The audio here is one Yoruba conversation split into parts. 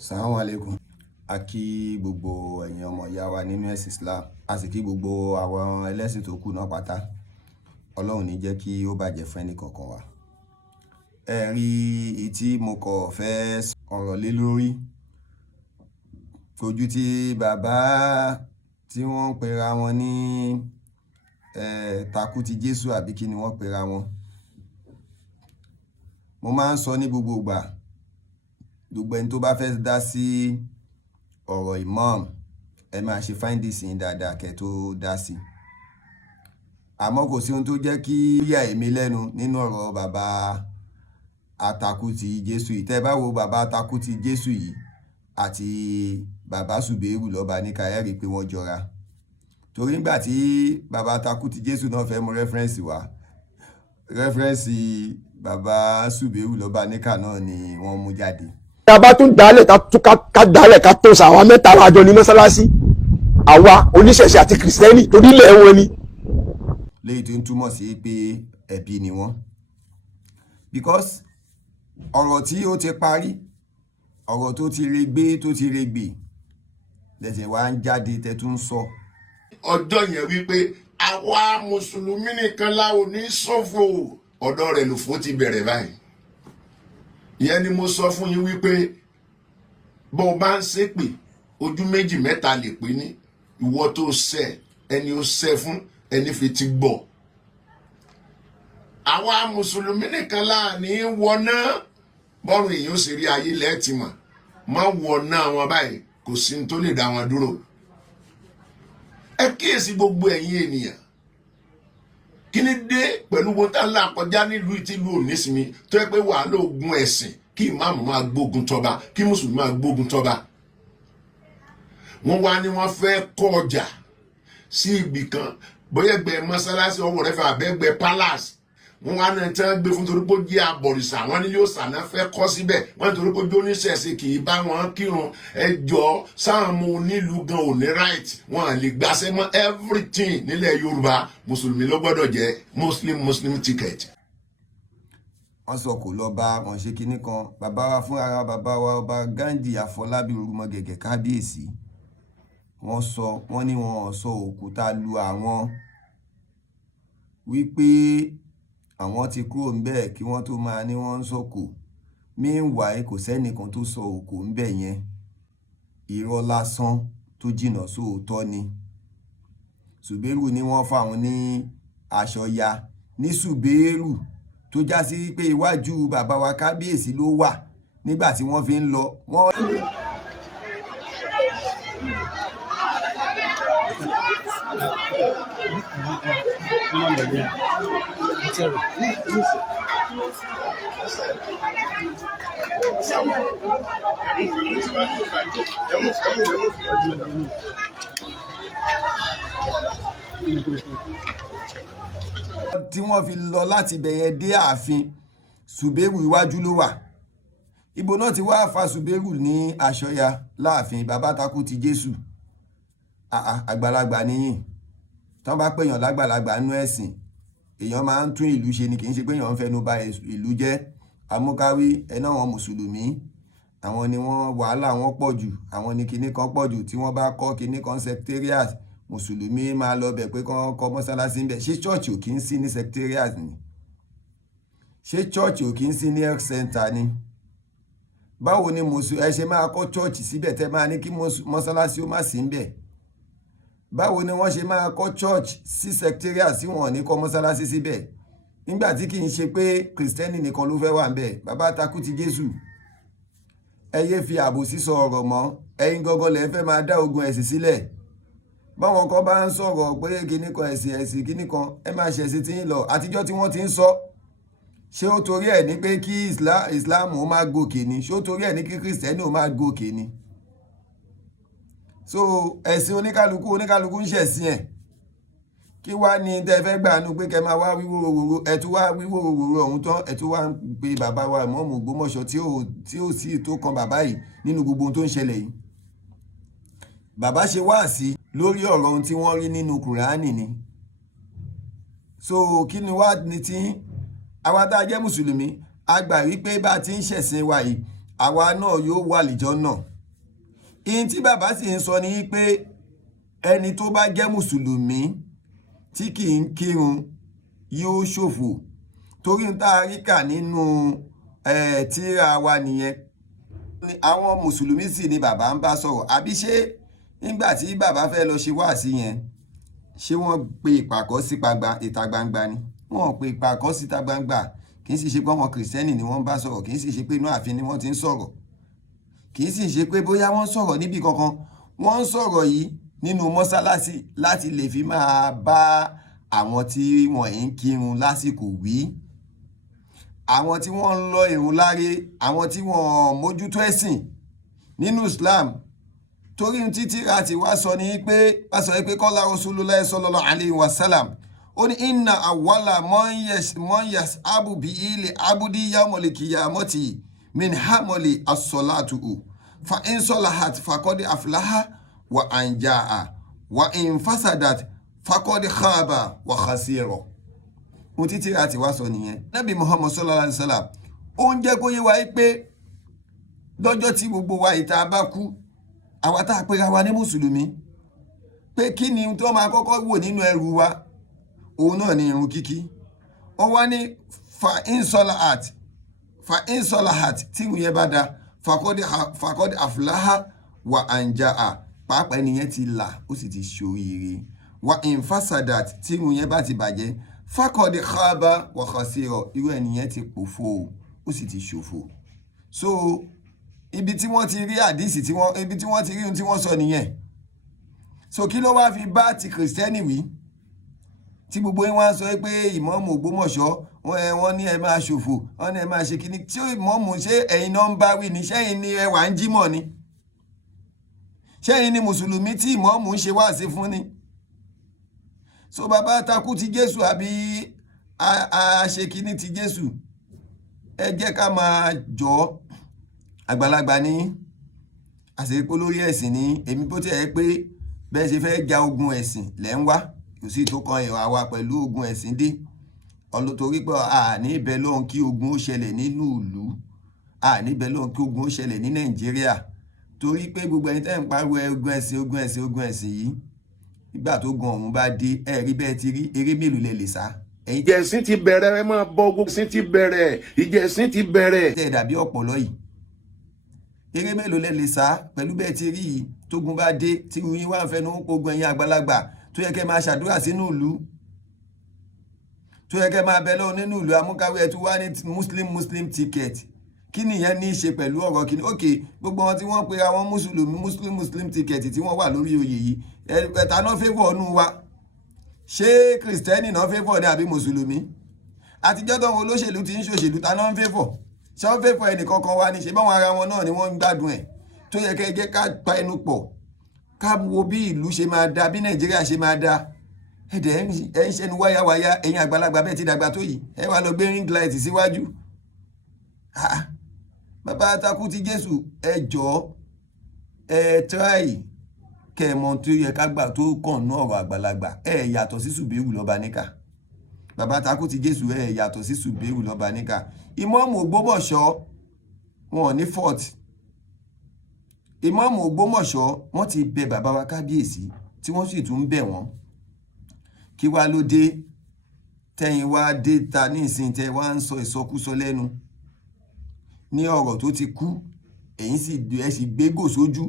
Assalamu alaikum. A kí gbogbo ẹ̀yin ọmọ ìyá wa nínú ẹ̀sìn Islam, a sì kí gbogbo àwọn ẹlẹ́sìn tó kù náà pátá. Ọlọ́run ní jẹ́ kí ó bàjẹ́ fún ẹnì kọ̀ọ̀kan wa. Ẹ rí i tí mo kọ̀ fẹ́ ọ̀rọ̀ lé lórí. Ojú tí bàbá tí wọ́n ń pera wọn ní Taku ti Jesu àbí kí ni wọ́n pera wọn. Mo máa ń sọ ní gbogbo ìgbà, gbogbo ẹni tó bá fẹ́ dá sí ọ̀rọ̀ Imam, ẹ máa ṣe findings yín dáadáa kẹ́ tó dá sí. Àmọ́ kò sí ohun tó jẹ́ kí ó yà èmi lẹ́nu nínú ọ̀rọ̀ bàbá Taku ti Jesu yìí. Tẹ́ bá wo bàbá Taku ti Jesu yìí àti bàbá Suberu lọ́ba ní káyẹ́rì pé wọ́n jọra. Torí nígbà tí bàbá Taku ti Jesu náà fẹ́ mú rẹ́fẹ́rẹ́nsì wá, rẹ́fẹ́rẹ́nsì bàbá Suberu lọ́ba níkà náà ni wọ́n mú jáde. Tá bá tún dálẹ̀ ká dálẹ̀ ká tó sàwọn mẹ́ta àjọ ní mọ́sálásí, àwa oníṣẹ̀ṣe àti kìrìsìtẹ́nì torí ilẹ̀ wọn ni. Léyìí tó ń túmọ̀ sí pé ẹbí ni wọ́n. Because ọ̀rọ̀ tí ó ti parí, ọ̀rọ̀ tó ti regbé lẹ́sẹ̀ wá ń jáde tẹ́ tún sọ. Ọjọ́ yẹn wípé àwa mùsùlùmí nìkan la ò ní ṣòfò, ọ̀dọ̀ rẹ̀ lòfò ti bẹ̀rẹ̀ báyìí. Ìyẹn ni mo sọ fún yín wípé bó o bá ń ṣépè ojú méjì mẹ́ta lè pín ní ìwọ tó ṣẹ̀ ẹni ó ṣẹ̀ fún ẹni fi ti gbọ́. Àwa mùsùlùmí nìkan la ní wọná bọ́rùn èèyàn sì rí ayé lẹ́ẹ̀tì mọ̀ má wọná wọn báyìí kò sí ní tó lè dá wọn dúró. Ẹ kíyèsí gbogbo ẹ̀yin ènìyàn, kí ni dé pẹ̀lú bó tá ńlá kọjá nílùú ìtìlú onísìnmi tó yẹ pé wàhálà ogun ẹ̀sìn kí ìmáàmù máa gbógun tọba kí mùsùlùmí máa gbógun tọba. Wọ́n wá ní wọ́n fẹ́ kọ́ ọjà sí ibì kan bóyá ẹgbẹ́ mọ́sálásí ọwọ́ rẹ̀ fẹ́ abẹ́gbẹ́ palace. Wọ́n wá ní tí wọ́n gbé fún torí pé ó jẹ́ àbọ̀rìṣà, wọ́n ní yóò sànà fẹ́ kọ́ síbẹ̀, wọ́n ní torí pé ó oníṣẹ̀ṣe kì í bá wọn kírun. Ẹjọ́ sáwọn ọmọ onílùú gan ò ní right, wọn à lè gbàṣẹ́ mọ́ everything nílẹ̀ Yorùbá mùsùlùmí ló gbọ́dọ̀ jẹ́ muslim ticket. Wọ́n sọ kò lọ bá wọn ṣe kinní kan, bàbá wa fún ara bàbá wa ọba Gandhi Afọlábí orúmọ gẹ̀gẹ̀ kábíyèsí. Wọ́n ní wọn sọ òkúta lu àwọn wípé àwọn ti kúrò ńbẹ̀ kí wọ́n tó máa ní wọ́n ń sọ̀kò. Meanwhile kò sẹ́nìkan tó sọ òkò ńbẹ̀ yẹn. Irọ́ lásán tó jìnnà sóòótọ́ ni. Suberu ni wọ́n fáwọn ní aṣọ ya ní Suberu tó já sí pé iwájú bàbá wa kábíyèsí ló wà nígbà tí wọ́n fi ń lọ. Tí wọ́n fi lọ láti bẹ̀yẹn dé ààfin, Suberu iwájú ló wà. Ibo náà ti wá fa Suberu ní aṣọ ya láàfin bàbá Taku ti Jesu. Àgbàlagbà níyìn. Tán bá pèèyàn lágbàlagbà nínú ẹ̀sìn, èèyàn máa ń tún ìlú ṣe ni, kì í ṣe pé èèyàn ń fẹnu ba ìlú jẹ́. Amúkáwí ẹná wọn mùsùlùmí, àwọn ni wọ́n wàhálà wọn pọ̀ jù, àwọn ni kinní kan pọ̀ jù. Tí wọ́n bá kọ́ kinní kan secretariat, mùsùlùmí máa lọ bẹ̀ pé kán kọ́ mọ́sálásí ń bẹ̀. Ṣé chọ́ọ̀chì ò kí ń sí ní secretariat ni? Ṣé chọ́ọ̀chì ò kí ń sí ní health center ni? Báwo ni ẹ ṣe máa kọ́ chọ́ọ̀chì síbẹ̀ tẹ́ máa ní kí mọ́sálásí ó má sí ń bẹ̀? Báwo ni wọ́n ṣe máa kọ́ church sí secretariat sí wọn ní kọ́ mọ́sálásí síbẹ̀ nígbà tí kì í ṣe pé kìrìsìtẹ́nì nìkan ló fẹ́ wà ń bẹ̀? Bàbá Taku ti Jesu, ẹ yé fi àbòsí sọ ọ̀rọ̀ mọ́, ẹ̀yin gangan lẹ fẹ́ máa dá ogun ẹ̀sìn sílẹ̀. Báwọn kan bá ń sọ̀rọ̀ pé kíní kan ẹ̀sìn kíní kan, ẹ máa ṣẹ̀sìn tí ń lọ. Àtijọ́ tí wọ́n ti ń sọ, ṣé ó torí ẹ̀ ní pé kí Islam ó máa gòkè ni? Ṣé ó torí ẹ̀ ní kí kìrìsìtẹ́nì ó máa gòkè ni? So ẹ̀sìn oníkálukú ń ṣẹ̀sìn ẹ̀. Kí wá ní tẹ́ fẹ́ gbà nú pé kẹ́ máa wá wíwó rorò, ẹ tún wá wíwó rorò ọ̀hún tán, ẹ tún wá ń pe bàbá wa Imam Ogbomoso tí ó sì tó kan bàbá yìí nínú gbogbo ohun tó ń ṣẹlẹ̀ yìí. Bàbá ṣe wáàsí lórí ọ̀rọ̀ ohun tí wọ́n rí nínú Kùránì ni. So kí ni wá ní tí àwa tá a jẹ́ mùsùlùmí a gbà wípé bá ti ń ṣẹ̀sìn wa yìí àwa náà yóò wà lìjọ́ náà. Ihun tí bàbá sì ń sọ ni pé ẹni tó bá jẹ́ mùsùlùmí tí kì í kírun yóò ṣòfò, torí ń tá a rí kà nínú tírà wa nìyẹn. Àwọn mùsùlùmí sì ni bàbá ń bá sọ̀rọ̀, àbí ṣé nígbà tí bàbá fẹ́ lọ ṣe wáàsí yẹn ṣé wọ́n pe ìpàkọ́ sí ìta gbangba ni? Wọ́n pe ìpàkọ́ síta gbangba. Kì í sì ṣe pé àwọn kìrìsìtẹ́nì ni wọ́n bá sọ̀rọ̀, kì í sì ṣe pé inú ààfin ni wọ́n ti ń sọ̀rọ̀, kì í sì ṣe pé bóyá wọ́n sọ̀rọ̀ níbi kankan. Wọ́n ń sọ̀rọ̀ yìí nínú mọ́sálásí láti lè fi máa bá àwọn tí wọ́n ń kírun lásìkò wí, àwọn tí wọ́n ń lọ ìrun láre, àwọn tí wọ́n mójútó ẹ̀sìn nínú Islam. Torí títí láti wá sọ ní pé kọ́lá Rasulullah sallallahu alayhi wa sallam, ó ní inna awwala man yas'abu bihi li abdi yawmal qiyamati min hamali as-salatu fa in salahat faqad aflaha wa anjaa wa in fasadat faqad khaba wa khasira. Ohun títí láti wá sọ nìyẹn. Nábì Muhammad sallallahu alayhi wa sallam ó ń jẹ́ kó yé wa pé lọ́jọ́ tí gbogbo wa ìta bá kú, àwa tá a pera wa ní mùsùlùmí, pé kí ni tó máa kọ́kọ́ wò nínú ẹrù wa, òun náà ni irun kíkí. Ó wá ní fa in salahat tí irun yẹn bá da faqad aflaha wa anjaa, pàápàá ẹniyẹn ti là ó sì ti ṣoríire. Wa in fasadat tí irun yẹn bá ti bàjẹ́ faqad khaba wa khasira, irú ẹniyẹn ti pòfo ó sì ti ṣòfò. So ibi tí wọ́n ti rí àdísì ibi tí wọ́n ti rí ohun tí wọ́n sọ nìyẹn. So kí ló wá fi bá ti kìrìsìtẹ́nì wí tí gbogbo yín wá sọ pé ìmọ̀ọ́mù Ògbómọ̀ṣọ́ wọ́n ní ẹ máa ṣòfò, wọ́n ní ẹ máa ṣe kíní, tí ìmọ̀ọ́mù ṣé ẹ̀yin náà ń bá wí ni? Ṣẹ́yìn ni ẹ wà ń jímọ̀ ni? Ṣẹ́yìn ni mùsùlùmí tí ìmọ̀ọ́mù ń ṣe wáàsí fún ni? So bàbá Taku ti Jésù àbí a ṣe kíní ti Jésù? Ẹ jẹ́ ká máa jọ àgbàlagbà ní àṣepọ̀ lórí ẹ̀sìn ní èmi bó ti ẹ̀ pé bẹ́ẹ̀ ṣe fẹ́ ja ogun ẹ̀sìn lẹ́ ń wá, kò sí tó kan ìwà wa pẹ̀lú ogun ẹ̀sìn dé. Torí pé àní ibẹ̀ lóhun kí ogun ó ṣẹlẹ̀ nínú ìlú, àní ibẹ̀ lóhun kí ogun ó ṣẹlẹ̀ ní Nàìjíríà, torí pé gbogbo ẹni tẹ́ ń pariwo ogun ẹ̀sìn yìí, nígbà tó gun ọ̀hún bá dé ẹ̀rí bẹ́ẹ̀ ti rí eré mélòó lẹ lè sá. Ìjẹ̀sìn ti bẹ̀rẹ̀, ẹ máa bọ ogun ẹ̀sìn ti bẹ̀rẹ̀, ìjẹ̀sìn ti bẹ̀rẹ̀. Tẹ́ dàbí ọ̀pọ̀lọ́ yìí, eré mélòó lẹ lè sá pẹ̀lú bẹ́ẹ̀ ti rí yìí. Tógun bá dé tí yín wá ń fẹnu pogun ẹ̀yin àgbàlagbà tó yẹ kẹ́ máa ṣàdúrà sínú ìlú, tó yẹ kẹ́ máa bẹ lọ́wọ́ nínú ìlú, amúkáwé ẹ̀ tún wá ní muslim ticket. Kí nìyẹn ní í ṣe pẹ̀lú ọ̀rọ̀ kìíní? Ok, gbogbo wọn tí wọ́n pe àwọn mùsùlùmí muslim ticket tí wọ́n wà lórí oyè yìí, ẹ̀ta náà favour ọ̀nù wa. Ṣé kìrìsìtẹ́nì náà favour ní àbí mùsùlùmí? Àtijọ́ tó wọn olóṣèlú ti ń ṣòṣèlú, ta náà ń favour? Ṣé wọ́n favour ẹnì kankan wa ni? Ṣé báwọn ara wọn náà ni wọ́n ń gbádùn ẹ̀? Tó yẹ kẹ́ jẹ́ ká pa ẹnu pọ̀, ká wo bí ìlú ṣe máa da, bí Nàìjíríà ṣe máa da. Ẹ̀dẹ̀ ẹ̀ ń ṣẹnu wáyáwáyá, ẹ̀yin àgbàlagbà bẹ́ẹ̀ ti dàgbà tó yìí, ẹ wá lọ gbé ring light síwájú. Bàbá Taku ti Jésù, ẹ jọ̀ọ́ ẹ try kẹ́ ẹ mọ tó yẹ ká gbà tó kàn ní ọ̀rọ̀ àgbàlagbà. Ẹ yàtọ̀ sí Sùbẹ́rù lọ́ba níkà. Bàbá Taku ti Jésù, ẹ yàtọ̀ sí Sùbẹ́rù lọ́ba níkà. Ìmọ̀ọ́mù Ògbómọ̀ṣọ́ wọn ò ní fault. Ìmọ̀ọ́mù Ògbómọ̀ṣọ́ wọ́n ti bẹ bàbá wa kábíyèsí tí wọ́n sì tún ń bẹ̀ wọ́n. Kí wá ló dé tẹ́yìn wá dé ta ní ìsìn tẹ́ wá ń sọ ìsọkúsọ lẹ́nu ní ọ̀rọ̀ tó ti kú, ẹ̀yin sì gbégò sójú,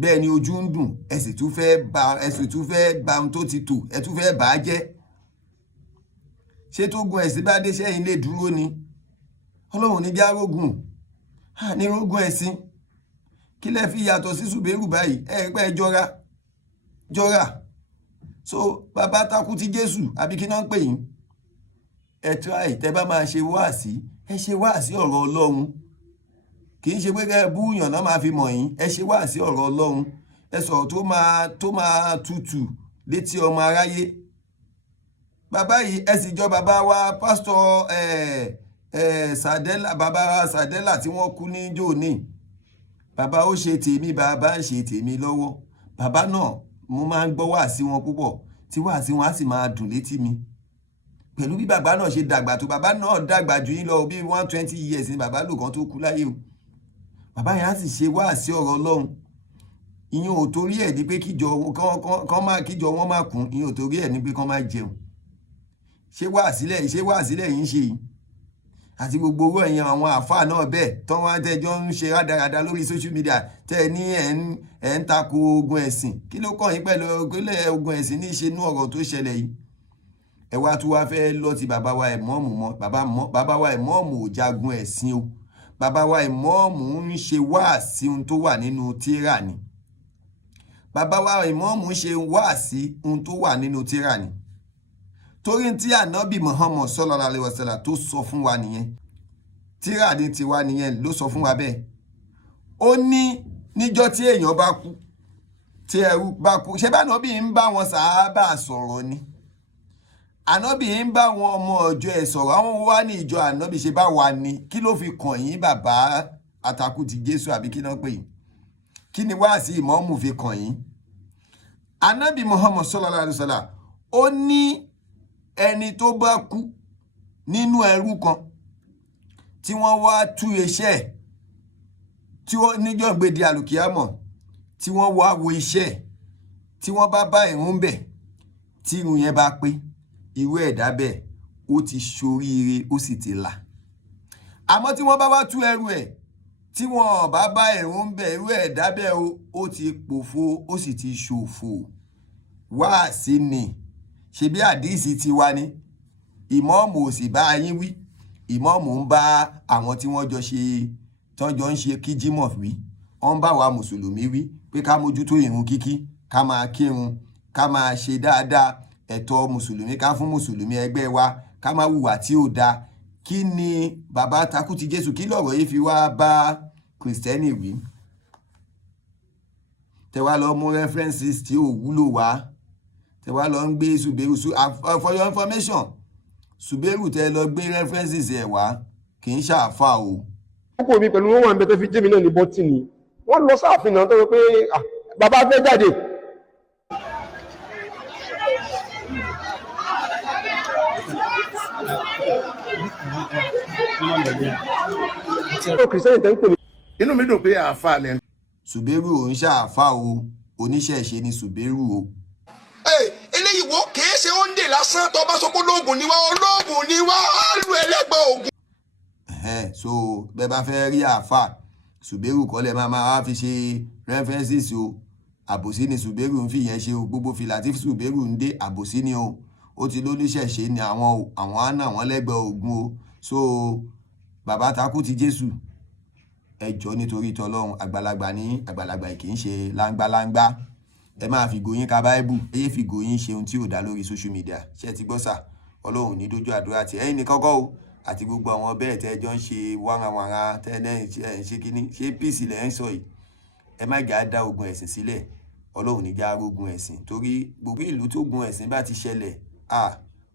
bẹ́ẹ̀ ni ojú ń dùn, ẹ sì tún fẹ́ ba ohun tó ti tò, ẹ tún fẹ́ bà á jẹ́. Ṣé tó gun ẹ̀sìn bá dé sẹ́yìn lè dúró ni? Ọlọ́run ní járógùn, ní rógùn ẹ̀sìn. Kí lẹ fi yàtọ̀ sí Sùbẹ́rù báyìí? Pẹ́ jọra. So bàbá Taku ti Jésù àbí kí náà ń pè yín, ẹ try tẹ́ bá máa ṣe wáàsí, ẹ ṣe wáàsí ọ̀rọ̀ Ọlọ́run. Kì í ṣe pé kẹ́ ẹ bú yàn náà máa fi mọ̀ yín, ẹ ṣe wáàsí ọ̀rọ̀ Ọlọ́run. Ẹ sọ̀rọ̀ tó máa tutù létí ọmọ aráyé. Bàbá yìí ẹ sì jọ bàbá wa pásítọ̀ Sàdẹ́là, bàbá Sàdẹ́là tí wọ́n kú ní jòní. Bàbá ó ṣe tèmi, bàbá ń ṣe tèmi lọ́wọ́. Bàbá náà mo máa ń gbọ́ wáàsí wọn púpọ̀, tí wáàsí wọn á sì máa dùn létí mi. pẹ̀lú bí bàbá náà ṣe dàgbà tó, bàbá náà dàgbà jù yín lọ bí 120 years ni bàbá lò kan tó kú láyé o. Bàbá yẹn á sì ṣe wáàsí ọ̀rọ̀ Ọlọ́run. Ìyẹn ò torí ẹ̀ ní pé kíjọ wọn má kún, ìyẹn ò torí ẹ̀ ní pé kán má jẹun. Ṣé wáàsí lẹ́yìn ṣe yìí? Àti gbogbo owó ẹ̀yìn àwọn àfáà náà bẹ́ẹ̀ tọ́ wọn tẹ́jọ́ ń ṣe rádaràda lórí social media tẹ́ ní ẹ̀ ń tako ogun ẹ̀sìn. Kí ló kàn yín pẹ̀lú ogun ẹ̀sìn ní ìṣenú ọ̀rọ̀ tó ṣẹlẹ̀ yìí? Ẹ wá tún wá fẹ́ lọ ti bàbá wa ìmọ̀ọ́mù mọ́. Bàbá wa ìmọ̀ọ́mù ò jagun ẹ̀sìn o. Bàbá wa ìmọ̀ọ́mù ń ṣe wáàsí ohun tó wà nínú tírà ni. Bàbá wa ìmọ̀ọ́mù ń ṣe wáàsí ohun tó wà nínú tírà ni. Torí tí ànábì Muhammad sallallahu alaihi wasallam tó sọ fún wa nìyẹn. Tírà ní tiwa nìyẹn ló sọ fún wa bẹ́ẹ̀. Ó ní níjọ́ tí èèyàn bá kú, tí ẹrú bá kú, ṣé bá ànábì ń bá wọn sàhábà sọ̀rọ̀ ni? Ànábì ń bá wọn ọmọ ọjọ́ ẹ̀ sọ̀rọ̀, àwọn wá ní ìjọ ànábì ṣe bá wa ni. Kí ló fi kàn yín bàbá Taku ti Jesu àbí kí náà pè yín? Kí ni wáàsí ìmọ̀ọ́mù fi kàn yín? Ànábì Muhammad sallallahu alaihi wasallam ó ní ẹni tó bá kú nínú ẹrú kan tí wọ́n wá tú iṣẹ́ tí wọ́n níjọ́ gbèdé àlùkìyámọ̀ tí wọ́n wá wo iṣẹ́ tí wọ́n bá ìrun bẹ̀ tí irun yẹn bá pé irú ẹ̀dá bẹ́ẹ̀ ó ti ṣoríire ó sì ti là. Àmọ́ tí wọ́n bá wá tú ẹrú ẹ̀ tí wọ́n bá ìrun bẹ̀ irú ẹ̀dá bẹ́ẹ̀ ó ti pòfo ó sì ti ṣòfò. Wáàsí ni ṣe bí àdíìsì ti wá ní. Ìmọ̀ọ́mù ò sì bá yín wí. Ìmọ̀ọ́mù ń bá àwọn tí wọ́n jọ ń ṣe kíjímọ̀ wí. Wọ́n ń bá wa mùsùlùmí wí pé ká mójútó ìrun kíkí, ká máa kírun, ká máa ṣe dáadáa ẹ̀tọ́ mùsùlùmí, ká fún mùsùlùmí ẹgbẹ́ wa, ká má hùwà tí ò dáa. Kí ni bàbá Taku ti Jesu kí lọ̀rọ̀ yìí fi wá bá kìrìsìtẹ́nì wí? Tẹ wá lọ mú references tí ò wúlò wá. Tẹ wá lọ ń gbé Suberu for your information, Suberu tẹ lọ gbé references ẹ̀ wá kì í ṣàfà o. Púpọ̀ mi pẹ̀lú wọn wà ń bẹ tó fi jẹ́mi náà ní bọ́tì ni. Wọ́n lọ sáàfin náà tó rọ pé bàbá fẹ́ jáde. Inú mi dùn pé àáfàá lẹ́nu. Suberu ò ń ṣàfà o, oníṣẹ̀ṣe ni Suberu o. Eléyìí wo kìí ṣe oúnjẹ lásán tó bá sọ pé olóògùn ni wá á lu ẹlẹ́gbẹ̀ẹ́ ògùn. So bẹ́ẹ̀ bá fẹ́ rí àáfà Suberu kọ́lẹ̀ máa fi ṣe references o. Àbòsí ni Suberu ń fi yẹn ṣe o. Gbogbo fìlà tí Suberu ń dé àbòsí ni o. Ó ti lóníṣẹ̀ṣe ni àwọn àna wọn lẹ́gbẹ̀ẹ́ ògùn o. So bàbá Taku ti Jesu ẹjọ́ nítorí tọlọ́run, àgbàlagbà kì í ṣe láńgbáláńgbá. Ẹ máa fi gòyín ka Báíbù, ẹ fi gòyín ṣe ohun tí ò dá lórí social media. Ṣé ti gbọ́ sà? Ọlọ́run ní dójú àdúrà tí ẹ̀yin ní kọ́kọ́ o àti gbogbo àwọn bẹ́ẹ̀ tẹ́jọ́ ń ṣe wàràwàrà tẹ́lẹ̀ ń ṣe kíní ṣé peace lẹ́ ń sọ yìí. Ẹ má jà dá ogun ẹ̀sìn sílẹ̀. Ọlọ́run ní já ogun ẹ̀sìn torí gbogbo ìlú tó gun ẹ̀sìn bá ti ṣẹlẹ̀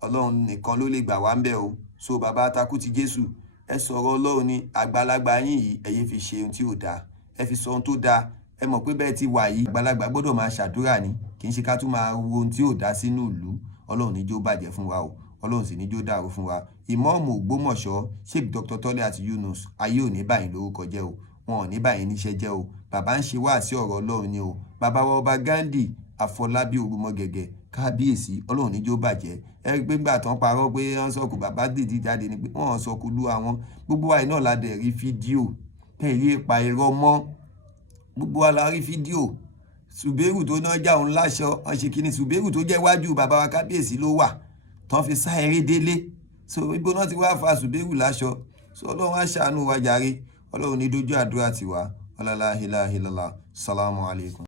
Ọlọ́run nìkan ló lè gbà wá ń bẹ̀ o. So bàbá Taku ti Jesu ẹ sọ̀rọ̀ Ọlọ́run ní àgbàlagbà yín yìí ẹ yé fi ṣe ohun tí ò dáa, ẹ fi sọ ohun tó dáa. Ẹ mọ̀ pé bẹ́ẹ̀ ti wà yìí àgbàlagbà gbọ́dọ̀ máa ṣàdúrà ni, kì í ṣe ká tún máa wo ohun tí ò dá sínú ìlú. Ọlọ́run ní jó bàjẹ́ fún wa o, Ọlọ́run sì ní jó dàrú fún wa. Ìmọ̀ọ́mù Ogbomoso Sheikh Dr. Tọ́lẹ̀ àti Yunus ayé ò ní báyìí lórúkọ jẹ́ o, wọn ò ní báyìí níṣẹ́ jẹ́ o. Bàbá ń ṣe wáàsí ọ̀rọ̀ Ọlọ́run ni o. Bàbá wa ọba Gandhi Afọlábí Orúmọgẹ̀gẹ̀ kábíyèsí Ọlọ́run ní jó bàjẹ́. Ẹ rí pé gbà tán parọ́ pé wọ́n sọ̀kù bàbá dìdí jáde ni pé wọ́n sọ̀kù lú àwọn. Gbogbo wa náà la dẹ̀ rí fídíò pẹ̀lú ipa irọ́ mọ́. Gbogbo wa la rí fídíò. Suberu tó náà já òun láṣọ wọ́n ṣe kíní. Suberu tó jẹ́ wájú bàbá wa kábíyèsí ló wà tán fi sá eré délé. So ibo náà ti wá fa Suberu láṣọ. So Ọlọ́run á ṣàánú wa jàre. Ọlọ́run ní dójú àdúrà tiwa. Ọlọ́lá ilaha illallah. Salamu alaikum.